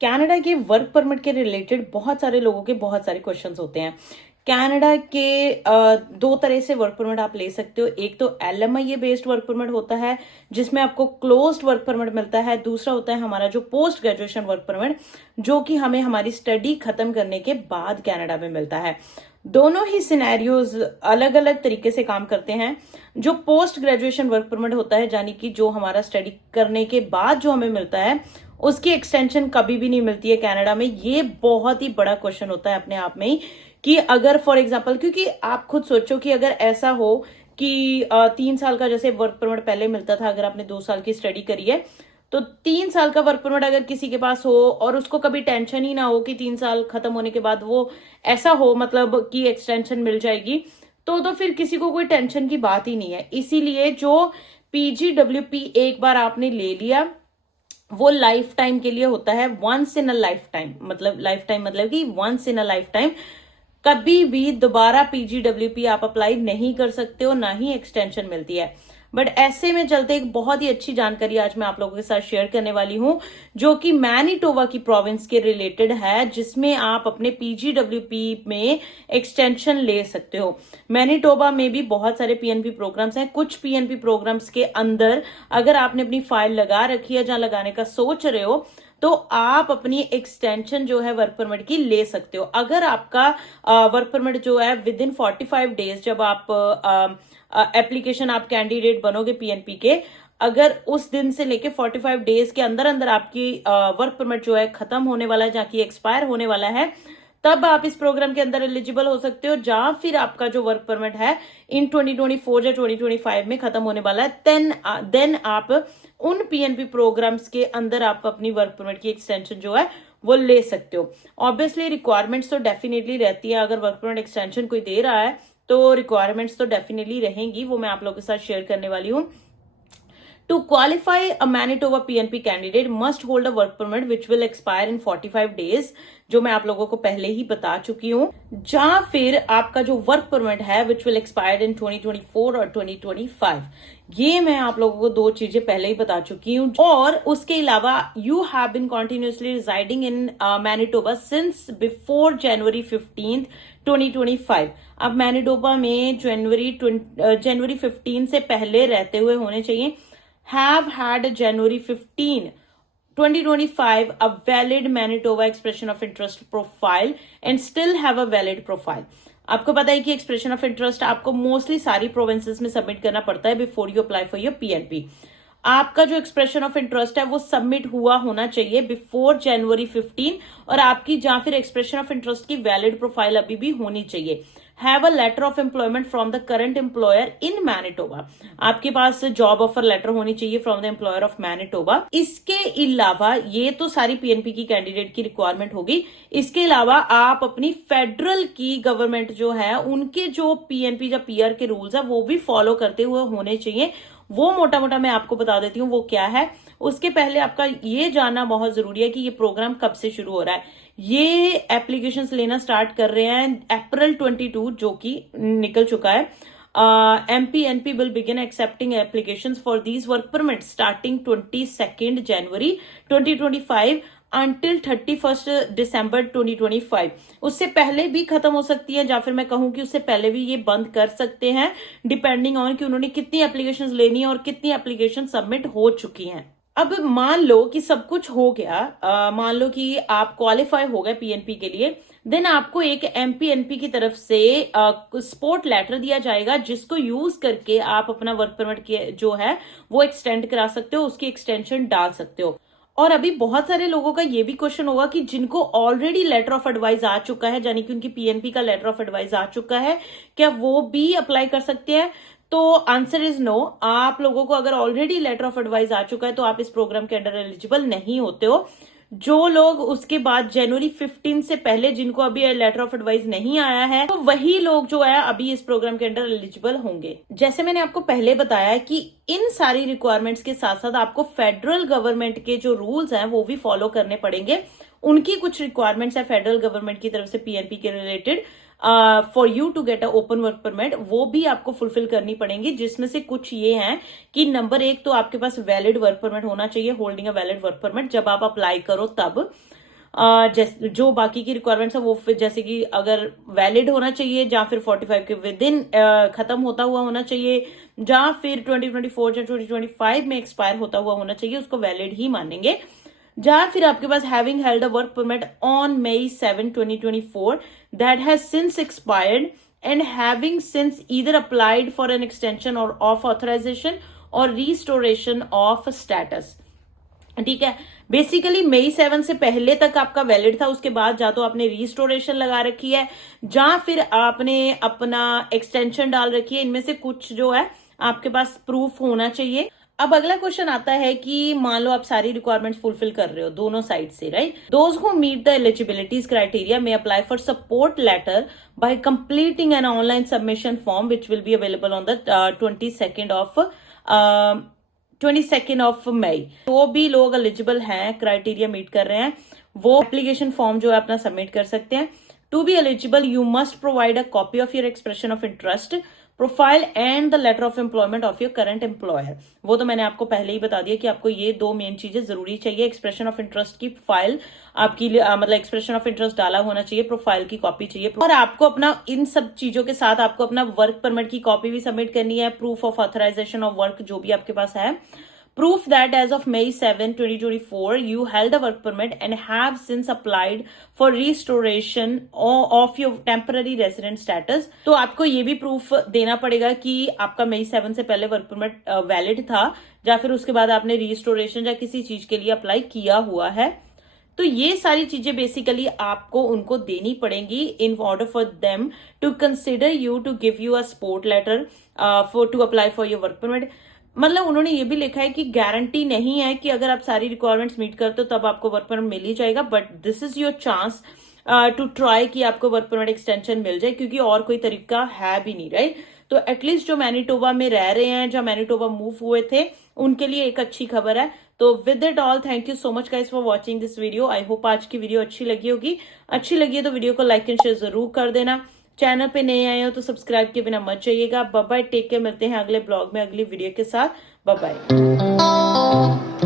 Canada के work permit के related बहुत सारे लोगों के बहुत सारे क्वेश्चंस होते हैं। कनाडा के दो तरह से वर्क परमिट आप ले सकते हो। एक तो LMIA बेस्ड वर्क परमिट होता है जिसमें आपको क्लोज्ड वर्क परमिट मिलता है। दूसरा होता है हमारा जो पोस्ट ग्रेजुएशन वर्क परमिट, जो कि हमें हमारी स्टडी खत्म करने के बाद कनाडा में मिलता है। दोनों ही सिनेरियोज अलग अलग तरीके से काम करते हैं। जो पोस्ट ग्रेजुएशन वर्क परमिट होता है, यानी कि जो हमारा स्टडी करने के बाद जो हमें मिलता है, उसकी एक्सटेंशन कभी भी नहीं मिलती है कनाडा में। ये बहुत ही बड़ा क्वेश्चन होता है अपने आप में ही कि अगर फॉर एग्जांपल, क्योंकि आप खुद सोचो कि अगर ऐसा हो कि 3 साल का जैसे वर्क परमिट पहले मिलता था, अगर आपने 2 साल की स्टडी करी है तो 3 साल का वर्क परमिट अगर किसी के पास हो और उसको कभी टेंशन ही ना हो कि 3 साल खत्म होने के बाद वो ऐसा हो मतलब कि एक्सटेंशन मिल जाएगी, तो फिर किसी को कोई टेंशन की बात ही नहीं है। इसीलिए जो PGWP एक बार आपने ले लिया वो लाइफ टाइम के लिए होता है, once in a lifetime. मतलब लाइफ टाइम मतलब कि once in a lifetime, कभी भी दोबारा PGWP आप अप्लाई नहीं कर सकते हो, ना ही एक्सटेंशन मिलती है। बट ऐसे में चलते एक बहुत ही अच्छी जानकारी आज मैं आप लोगों के साथ शेयर करने वाली हूं, जो कि मैनिटोबा की प्रोविंस के रिलेटेड है, जिसमें आप अपने PGWP में एक्सटेंशन ले सकते हो। मैनिटोबा में भी बहुत सारे PNP प्रोग्राम्स हैं। कुछ PNP प्रोग्राम्स के अंदर अगर आपने अपनी फाइल लगा रखी है, जहां लगाने का सोच रहे हो, तो आप अपनी एक्सटेंशन जो है वर्क परमिट की ले सकते हो। अगर आपका वर्क परमिट जो है विद इन 45 डेज, जब आप एप्लीकेशन आप कैंडिडेट बनोगे PNP के, अगर उस दिन से लेके 45 डेज के अंदर अंदर आपकी वर्क परमिट जो है खत्म होने वाला है, जहाँ की एक्सपायर होने वाला है, तब आप इस प्रोग्राम के अंदर एलिजिबल हो सकते हो। जहां फिर आपका जो वर्क परमिट है इन 2024 या 2025 में खत्म होने वाला है, देन आप उन PNP प्रोग्राम्स के अंदर आप अपनी वर्क परमिट की एक्सटेंशन जो है वो ले सकते हो। ऑब्वियसली रिक्वायरमेंट्स तो डेफिनेटली रहती है, अगर वर्क परमिट एक्सटेंशन कोई दे रहा है तो रिक्वायरमेंट्स तो डेफिनेटली रहेंगी, वो मैं आप लोगों के साथ शेयर करने वाली हूँ। To qualify, a Manitoba PNP candidate must hold a work permit which will expire in 45 days, जो मैं आप लोगों को पहले ही बता चुकी हूँ। जहां फिर आपका जो वर्क परमिट है which will expire in 2024 और 2025, ये मैं आप लोगों को दो चीजें पहले ही बता चुकी हूँ। और उसके अलावा you have been continuously residing in Manitoba since before January 15th 2025। अब मैनिटोबा में जनवरी 15 से पहले रहते हुए होने चाहिए। Have had January 15, 2025 a valid Manitoba expression of interest profile and still have a valid profile। आपको पता है कि एक्सप्रेशन ऑफ इंटरेस्ट आपको मोस्टली सारी प्रोविंसेस में सबमिट करना पड़ता है before you apply for your PNP। आपका जो एक्सप्रेशन ऑफ इंटरेस्ट है वो सबमिट हुआ होना चाहिए बिफोर जनवरी 15, और आपकी जहां फिर एक्सप्रेशन ऑफ इंटरेस्ट की वैलिड प्रोफाइल अभी भी होनी चाहिए। Have a letter of employment from the current employer in Manitoba. आपके पास जॉब ऑफर लेटर होनी चाहिए from the employer of Manitoba. इसके अलावा ये तो सारी PNP की कैंडिडेट की रिक्वायरमेंट होगी। इसके अलावा आप अपनी फेडरल की गवर्नमेंट जो है उनके जो PNP या PR के रूल्स है वो भी फॉलो करते हुए होने चाहिए। वो मोटा मोटा मैं आपको बता देती हूँ वो क्या है। उसके पहले आपका ये जानना बहुत जरूरी है कि ये प्रोग्राम कब से शुरू हो रहा है। ये एप्लीकेशंस लेना स्टार्ट कर रहे हैं अप्रैल 22, जो कि निकल चुका है। MPNP will begin accepting applications for these work permits starting 22nd January 2025 until 31st December 2025। उससे पहले भी खत्म हो सकती है, या फिर मैं कहूं कि उससे पहले भी ये बंद कर सकते हैं, डिपेंडिंग ऑन कि उन्होंने कितनी एप्लीकेशंस लेनी है और कितनी एप्लीकेशन सबमिट हो चुकी हैं। अब मान लो कि सब कुछ हो गया, मान लो कि आप क्वालिफाई हो गए PNP के लिए, देन आपको एक MPNP की तरफ से सपोर्ट लेटर दिया जाएगा, जिसको यूज करके आप अपना वर्क परमिट जो है वो एक्सटेंड करा सकते हो, उसकी एक्सटेंशन डाल सकते हो। और अभी बहुत सारे लोगों का ये भी क्वेश्चन होगा कि जिनको ऑलरेडी लेटर ऑफ एडवाइस आ चुका है, यानी कि उनकी PNP का लेटर ऑफ एडवाइस आ चुका है, क्या वो भी अप्लाई कर सकते हैं? तो आंसर इज नो। आप लोगों को अगर ऑलरेडी लेटर ऑफ एडवाइस आ चुका है तो आप इस प्रोग्राम के अंडर एलिजिबल नहीं होते हो। जो लोग उसके बाद जनवरी 15 से पहले, जिनको अभी लेटर ऑफ एडवाइस नहीं आया है, तो वही लोग जो है अभी इस प्रोग्राम के अंडर एलिजिबल होंगे। जैसे मैंने आपको पहले बताया कि इन सारी रिक्वायरमेंट्स के साथ साथ आपको फेडरल गवर्नमेंट के जो रूल्स हैं वो भी फॉलो करने पड़ेंगे। उनकी कुछ रिक्वायरमेंट्स है फेडरल गवर्नमेंट की तरफ से PNP के related, for you to get a open work permit, वो भी आपको फुलफिल करनी पड़ेंगी। जिसमें से कुछ ये हैं कि नंबर 1 तो आपके पास वैलिड वर्क परमिट होना चाहिए, holding a valid work permit जब आप अप्लाई करो तब। जो बाकी की रिक्वायरमेंट्स है वो फिर जैसे कि अगर वैलिड होना चाहिए, या फिर 45 के विद इन खत्म होता हुआ होना चाहिए, या फिर 2024 या 2025 में एक्सपायर होता हुआ होना चाहिए, उसको वैलिड ही मानेंगे। या फिर आपके पास having held a work permit on May 7, 2024 that has since expired and having since either applied for an extension or of authorisation or restoration of status. ठीक है, बेसिकली May 7 से पहले तक आपका वैलिड था, उसके बाद या तो आपने रिस्टोरेशन लगा रखी है या फिर आपने अपना एक्सटेंशन डाल रखी है। इनमें से कुछ जो है आपके पास प्रूफ होना चाहिए। अब अगला क्वेश्चन आता है कि मान लो आप सारी रिक्वायरमेंट्स फुलफिल कर रहे हो दोनों साइड से, right. Those who meet the eligibilities criteria may apply for support letter by completing an online submission form which will be available on the 22nd of May. जो भी लोग एलिजिबल हैं, criteria meet कर रहे हैं, वो application form जो है अपना सबमिट कर सकते हैं। To be eligible you must provide a copy of your expression of interest, profile and the letter of employment of your current employer. वो तो मैंने आपको पहले ही बता दिया कि आपको ये दो मेन चीजें जरूरी चाहिए। एक्सप्रेशन ऑफ इंटरेस्ट की फाइल आपकी मतलब एक्सप्रेशन ऑफ इंटरेस्ट डाला होना चाहिए, प्रोफाइल की कॉपी चाहिए, और आपको अपना इन सब चीजों के साथ आपको अपना वर्क परमिट की कॉपी भी सबमिट करनी है, proof of authorisation of work जो भी आपके पास है, proof that as of May 7, 2024, you held a work permit and have since applied for restoration of your temporary resident status। तो आपको ये भी प्रूफ देना पड़ेगा कि आपका May 7 से पहले वर्क परमिट वैलिड था, या फिर उसके बाद आपने रिस्टोरेशन या किसी चीज के लिए अप्लाई किया हुआ है। तो ये सारी चीजें बेसिकली आपको उनको देनी पड़ेंगी in order for them to consider you to give you a support letter for to apply for your work permit. मतलब उन्होंने ये भी लिखा है कि गारंटी नहीं है कि अगर आप सारी रिक्वायरमेंट्स मीट करते हो तब आपको वर्क परमिट मिल ही जाएगा, but this is your chance to try कि आपको वर्क परमिट एक्सटेंशन मिल जाए, क्योंकि और कोई तरीका है भी नहीं, राइट। तो एटलीस्ट जो मैनिटोबा में रह रहे हैं, जो मैनिटोबा मूव हुए थे, उनके लिए एक अच्छी खबर है। तो with it all, thank you so much guys for watching this video. I hope आज की वीडियो अच्छी लगी होगी। अच्छी लगी है तो वीडियो को लाइक एंड शेयर जरूर कर देना। चैनल पे नए आए हो तो सब्सक्राइब के बिना मत जाइएगा। बाय बाय, टेक केयर, मिलते हैं अगले ब्लॉग में अगली वीडियो के साथ। Bye bye.